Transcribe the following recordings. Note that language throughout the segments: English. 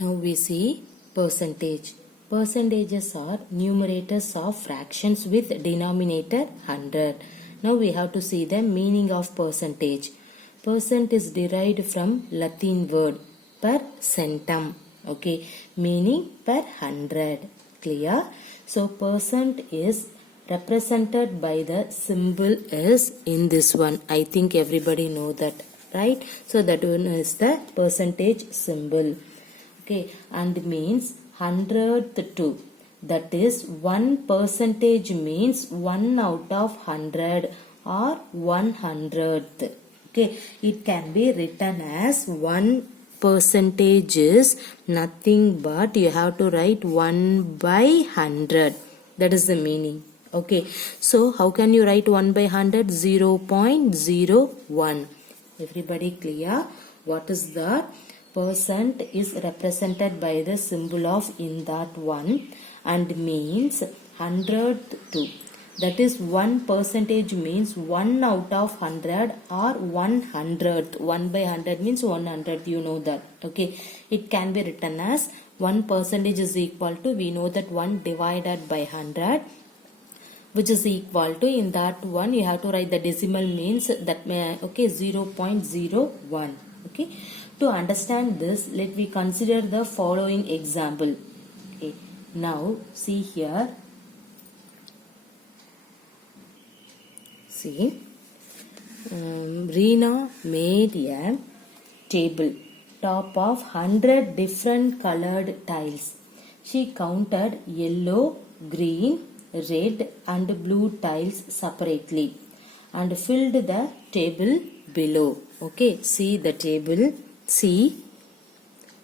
Now we see percentage. Percentages are numerators of fractions with denominator 100. Now we have to see the meaning of percentage. Percent is derived from Latin word per centum. Okay, meaning per 100. Clear? So percent is represented by the symbol is in this one. I think everybody know that, right? So that one is the percentage symbol. Okay, and means 100th to, that is 1% means 1 out of 100 or 100th. Okay, it can be written as 1% is nothing but you have to write 1 by 100. That is the meaning. Okay, so how can you write 1 by 100? 0.01. Everybody clear? What is that? Percent is represented by the symbol of in that one and means 100th to. That is 1% means 1 out of 100 or 100th. 1 by 100 means 100th. You know that. Okay. It can be written as 1% is equal to, we know that 1 divided by 100, which is equal to, in that one you have to write the decimal means that may, okay, 0.01. Okay. To understand this, let me consider the following example. Okay. Now, see here. See, Reena made a table top of 100 different colored tiles. She counted yellow, green, red and blue tiles separately and filled the table below. Okay, see the table. See,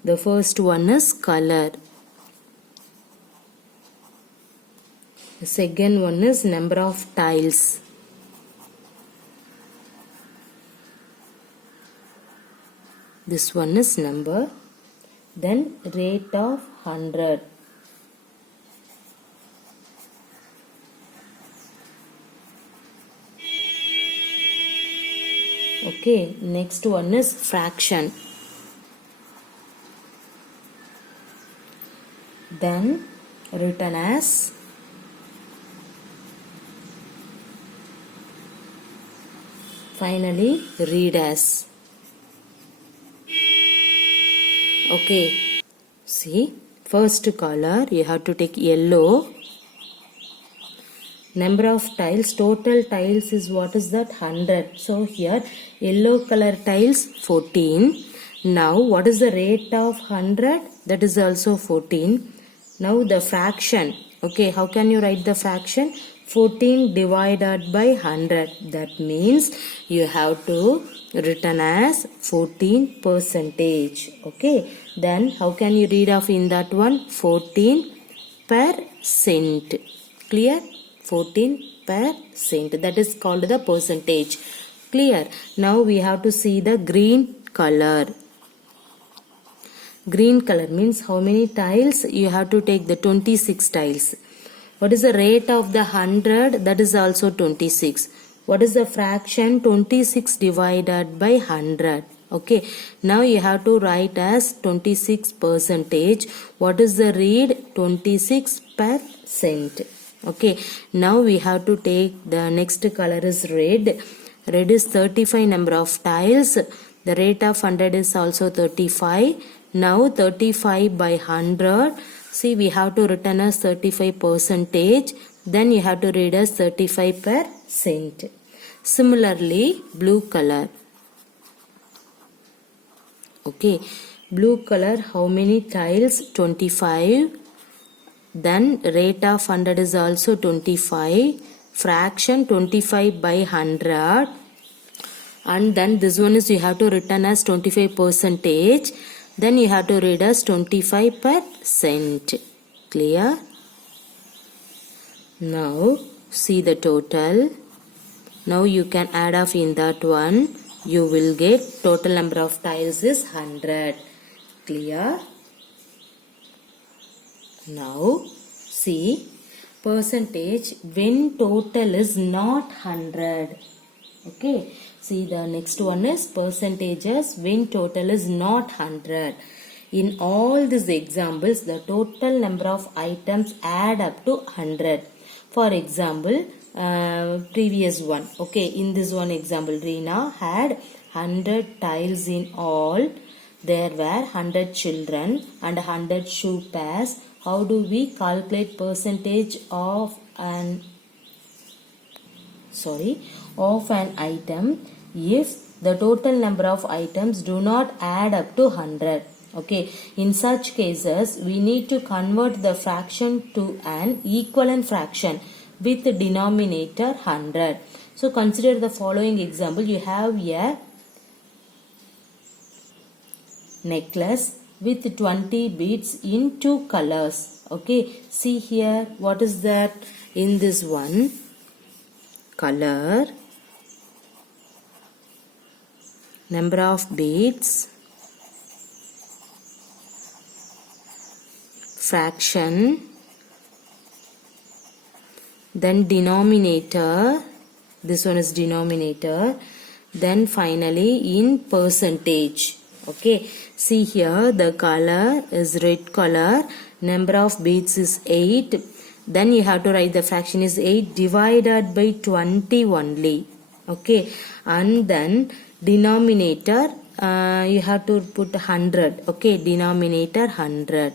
the first one is color. The second one is number of tiles. This one is number. Then rate of 100. Okay, next one is fraction. Then written as finally read as. Okay, see, first color you have to take yellow. Number of tiles, total tiles is what is that? 100. So here yellow color tiles 14. Now what is the rate of 100? That is also 14. Now the fraction. Okay, how can you write the fraction? 14 divided by 100. That means you have to written as 14%. Okay, then how can you read off in that one? 14%. Clear? 14%. That is called the percentage. Clear? Now we have to see the green color. Green color means how many tiles? You have to take the 26 tiles. What is the rate of the 100? That is also 26. What is the fraction? 26 divided by 100. Okay. Now you have to write as 26%. What is the read? 26%. Okay. Now we have to take the next color is red. Red is 35 number of tiles. The rate of 100 is also 35. Now 35 by 100. See, we have to written as 35%. Then you have to read as 35%. Similarly, blue color. Okay. Blue color, how many tiles? 25. Then rate of 100 is also 25. Fraction 25 by 100. And then this one is you have to written as 25%. Then you have to read as 25%. Clear? Now see the total. Now you can add off in that one. You will get total number of tiles is 100. Clear? Now see percentage when total is not 100. Okay. See the next one is percentages when total is not 100. In all these examples, the total number of items add up to 100. For example, previous one. Okay, in this one example, Reena had 100 tiles in all. There were 100 children and 100 shoe pairs. How do we calculate percentage of an item if the total number of items do not add up to 100? Okay, in such cases, we need to convert the fraction to an equivalent fraction with the denominator 100. So consider the following example. You have a necklace with 20 beads in 2 colors. Okay, see here, what is that? In this one, color, number of beads, fraction, then denominator, this one is denominator, then finally in percentage. Okay, see here, the color is red color, number of beads is 8, then you have to write the fraction is 8 divided by 20 only. Okay, and then denominator, you have to put 100. Okay, denominator 100.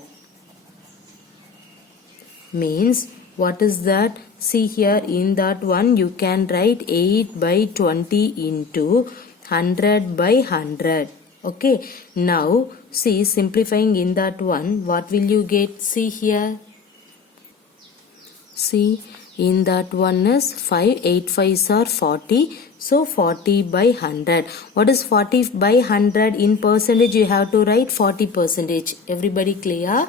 Means, what is that? See here, in that one you can write 8 by 20 into 100 by 100. Okay, now see, simplifying in that one, what will you get? See here, see, in that one is 5, 8 5s are 40, so 40 by 100. What is 40 by 100 in percentage? You have to write 40 percentage. Everybody clear?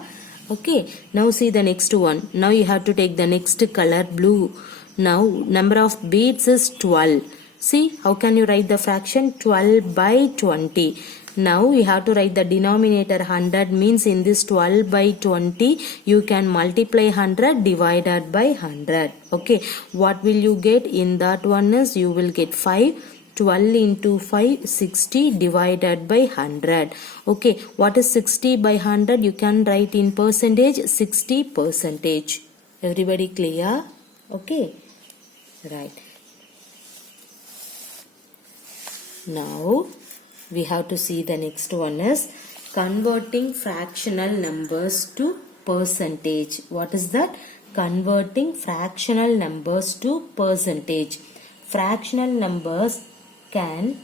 Okay, now see the next one. Now you have to take the next color, blue. Now number of beads is 12. See, how can you write the fraction? 12 by 20. Now you have to write the denominator 100, means in this 12 by 20 you can multiply 100 divided by 100. Okay, what will you get? In that one is you will get 5. 12 into 5, 60 divided by 100. Okay, what is 60 by 100? You can write in percentage, 60 percentage. Everybody clear? Okay, right. Now we have to see the next one is converting fractional numbers to percentage. What is that? Converting fractional numbers to percentage. Fractional numbers can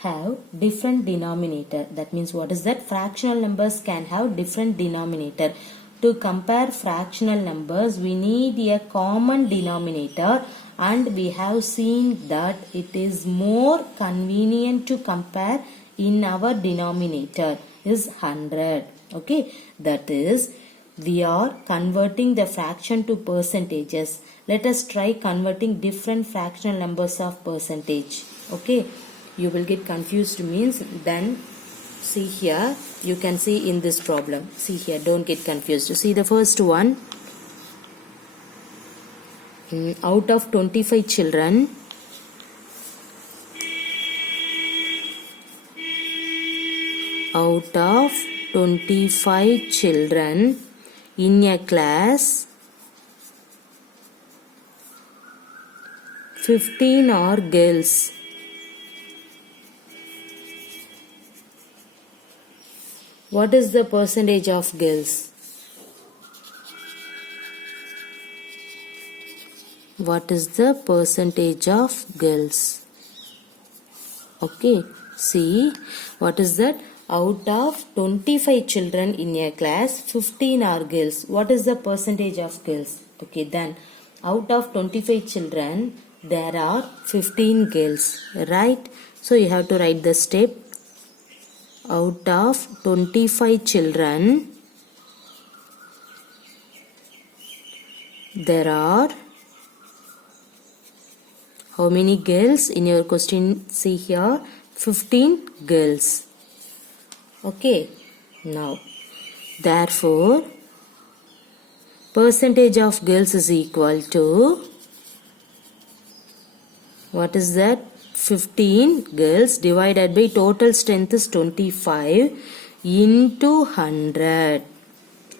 have different denominator. That means, what is that? Fractional numbers can have different denominator. To compare fractional numbers, we need a common denominator, and we have seen that it is more convenient to compare in our denominator is 100. Okay, that is, we are converting the fraction to percentages. Let us try converting different fractional numbers of percentage. Okay, you will get confused, means then see here, you can see in this problem. See here, don't get confused. See the first one. Out of 25 children, in a class, 15 are girls. What is the percentage of girls? What is the percentage of girls? Okay, see, what is that? Out of 25 children in a class, 15 are girls. What is the percentage of girls? Okay, then out of 25 children, there are 15 girls, right? So you have to write the step. Out of 25 children, there are how many girls? In your question, see here, 15 girls. Okay, now, therefore, percentage of girls is equal to, what is that? 15 girls divided by total strength is 25 into 100.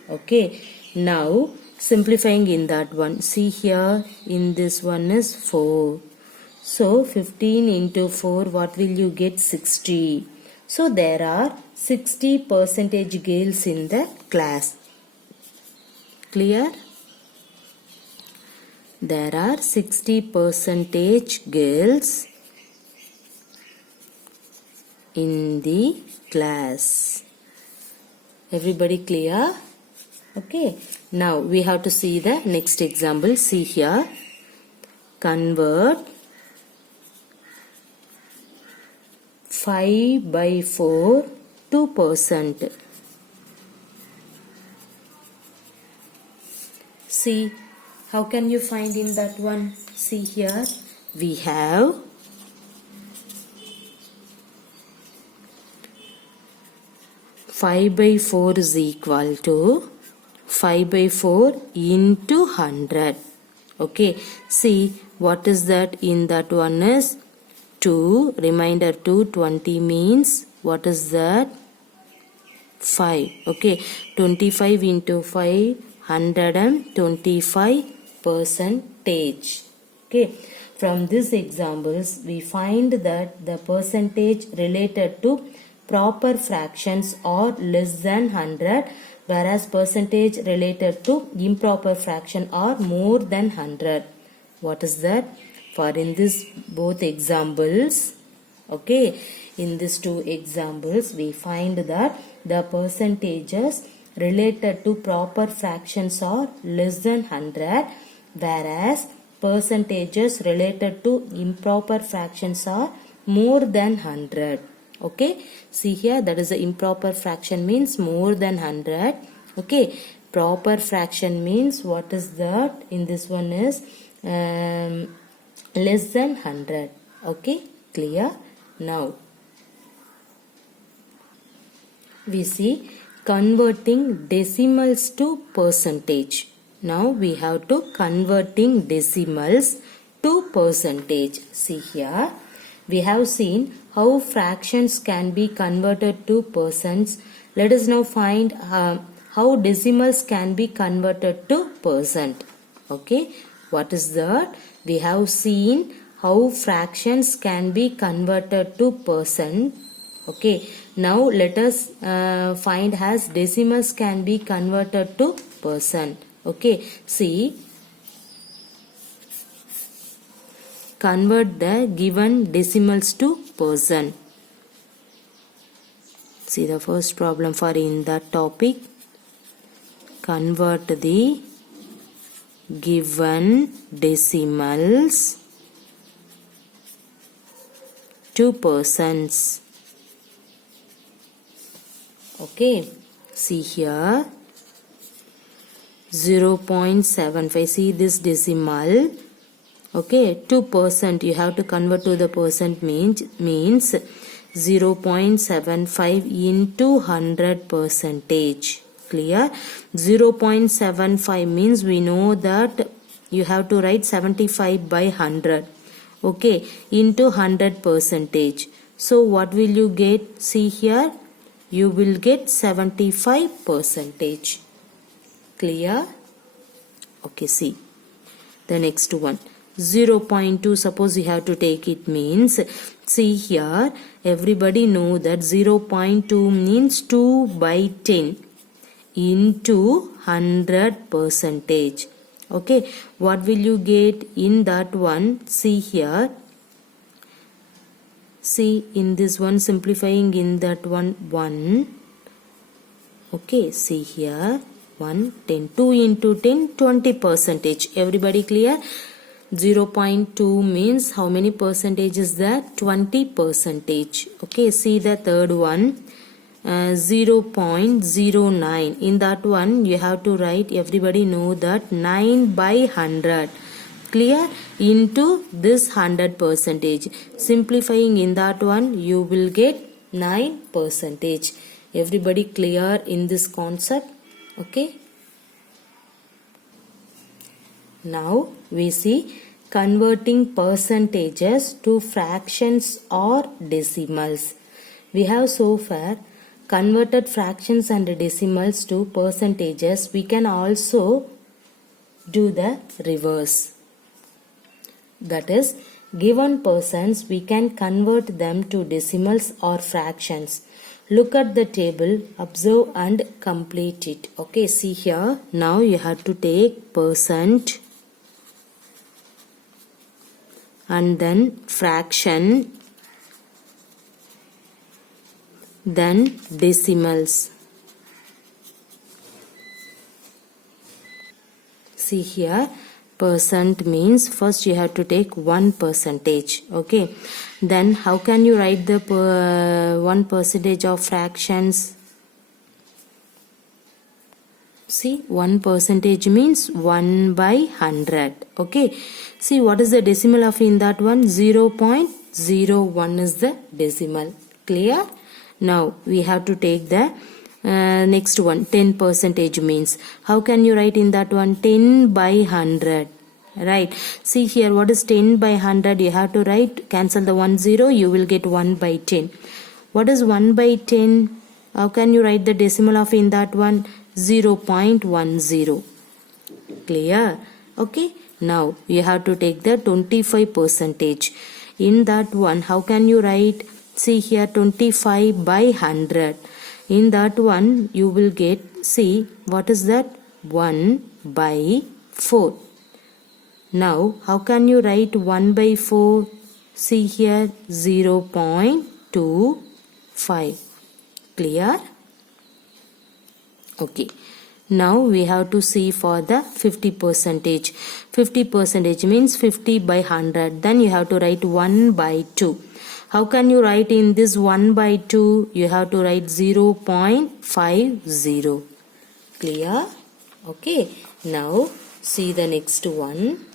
Okay, now simplifying in that one. See here, in this one is 4. So 15 into 4, what will you get? 60. So there are 60 percentage girls in the class. Clear? There are 60 percentage girls in the class. Everybody clear? Okay. Now we have to see the next example. See here. Convert 5 by 4 to percent. See, how can you find in that one? See here, we have 5 by 4 is equal to 5 by 4 into 100. Okay, see what is that? In that one is 2, remainder 2, 20 means what is that? 5. Okay, 25 into 5, 125 percentage. Okay, from these examples we find that the percentage related to proper fractions are less than 100, whereas percentage related to improper fraction are more than 100. What is that? For in this both examples, okay, in these two examples we find that the percentages related to proper fractions are less than 100, whereas percentages related to improper fractions are more than 100. Okay, see here, that is the improper fraction means more than 100. Okay, proper fraction means what is that? In this one is less than 100. Okay, clear? Now we see converting decimals to percentage. Now we have to converting decimals to percentage. See here, we have seen how fractions can be converted to percents. Let us now find how decimals can be converted to percent. Okay, what is that? We have seen how fractions can be converted to percent. Okay, now let us find as decimals can be converted to percent. Okay, see, convert the given decimals to percent. See the first problem for in that topic. Convert the given decimals to percents. Okay, see here 0.75. See this decimal. Okay, 2% you have to convert to the percent means 0.75 into 100 percentage. Clear? 0.75 means we know that you have to write 75 by 100. Okay, into 100 percentage. So what will you get? See here, you will get 75 percentage. Clear? Okay, see the next one. 0.2, suppose you have to take it means, see here, everybody know that 0.2 means 2 by 10 into 100 percentage. Okay, what will you get in that one? See here, see in this one, simplifying in that one 1. Okay, see here 1, 10, 2 into 10, 20 percentage. Everybody clear? 0.2 means how many percentage is that? 20 percentage. Okay, see the third one, 0.09. In that one you have to write, everybody know that 9 by 100. Clear? Into this 100 percentage. Simplifying in that one you will get 9 percentage. Everybody clear in this concept? Okay. Now we see converting percentages to fractions or decimals. We have so far converted fractions and decimals to percentages. We can also do the reverse. That is, given percents, we can convert them to decimals or fractions. Look at the table, observe and complete it. Okay, see here. Now you have to take percent and then fraction, then decimals. See here, percent means first you have to take 1%. Okay, then how can you write the 1% of fractions? See, 1% means 1 by 100. Okay, see what is the decimal of in that one? 0.01 is the decimal. Clear? Now we have to take the next one, 10% means. How can you write in that one? 10 by 100. Right. See here, what is 10 by 100? You have to write, cancel the 1 0, you will get 1 by 10. What is 1 by 10? How can you write the decimal of in that one? 0.10. Clear? Okay. Now you have to take the 25%. In that one, how can you write? See here, 25 by 100. In that one, you will get, see, what is that? 1 by 4. Now, how can you write 1 by 4? See here, 0.25. Clear? Okay. Now, we have to see for the 50%. 50% means 50 by 100. Then you have to write 1 by 2. How can you write in this 1 by 2? You have to write 0.50. Clear? Okay. Now, see the next one.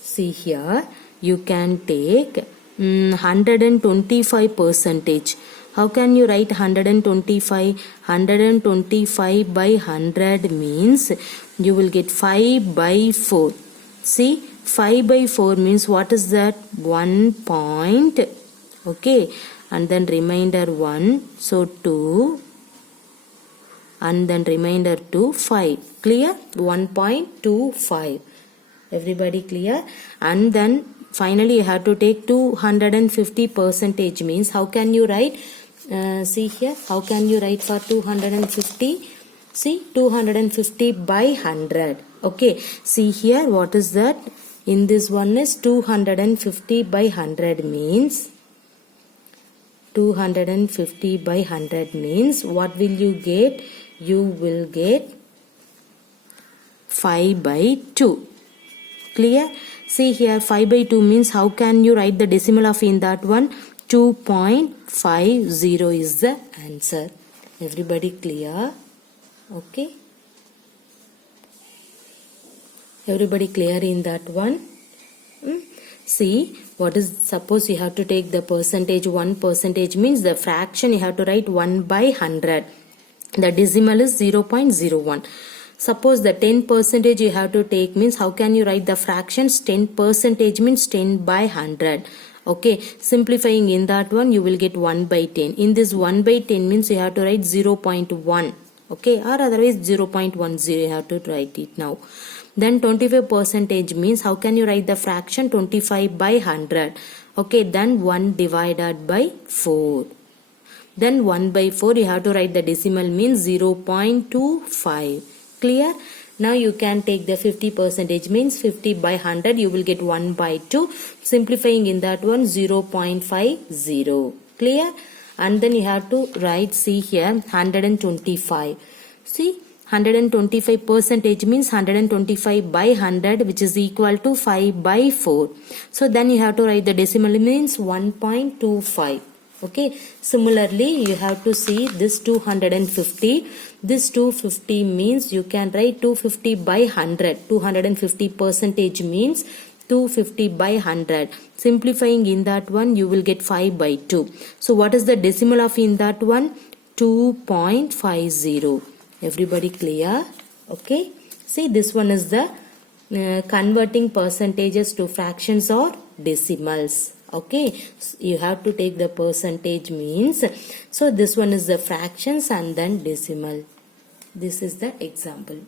See here, you can take 125%. How can you write 125? 125 by 100 means you will get 5 by 4. See, 5 by 4 means what is that? 1 point. Okay, and then remainder 1. So 2. And then remainder 2, 5. Clear? 1.25. Everybody clear? And then finally you have to take 250% means how can you write? See here, how can you write for 250? See, 250 by 100. Okay, see here, what is that? In this one is 250 by 100 means 250 by 100 means what will you get? You will get 5 by 2. Clear? See here, 5 by 2 means how can you write the decimal of in that one? 2.50 is the answer. Everybody clear? Okay. Everybody clear in that one? See, what is, suppose you have to take the percentage, 1% means the fraction you have to write 1 by 100. The decimal is 0.01. Suppose the 10% you have to take means how can you write the fractions? 10% means 10 by 100. Okay, simplifying in that one you will get 1 by 10. In this 1 by 10 means you have to write 0.1. Okay, or otherwise 0.10 you have to write it now. Then 25% means how can you write the fraction? 25 by 100. Okay, then 1 divided by 4. Then 1 by 4 you have to write the decimal means 0.25. Clear? Now you can take the 50% means 50 by 100 you will get 1 by 2. Simplifying in that one 0.50. Clear? And then you have to write, see here, 125. See, 125% means 125 by 100 which is equal to 5 by 4. So then you have to write the decimal means 1.25. Okay, similarly you have to see this 250. This 250 means you can write 250 by 100. 250% means 250 by 100. Simplifying in that one you will get 5 by 2. So what is the decimal of in that one? 2.50. Everybody clear? Okay. See, this one is the converting percentages to fractions or decimals. Okay, so you have to take the percentage means. So this one is the fractions and then decimal. This is the example.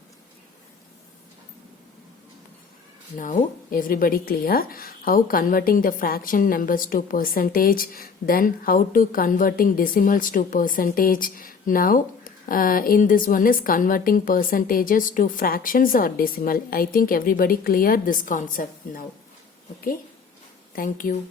Now everybody clear how converting the fraction numbers to percentage, then how to converting decimals to percentage. Now in this one is converting percentages to fractions or decimal. I think everybody clear this concept now. Okay, thank you.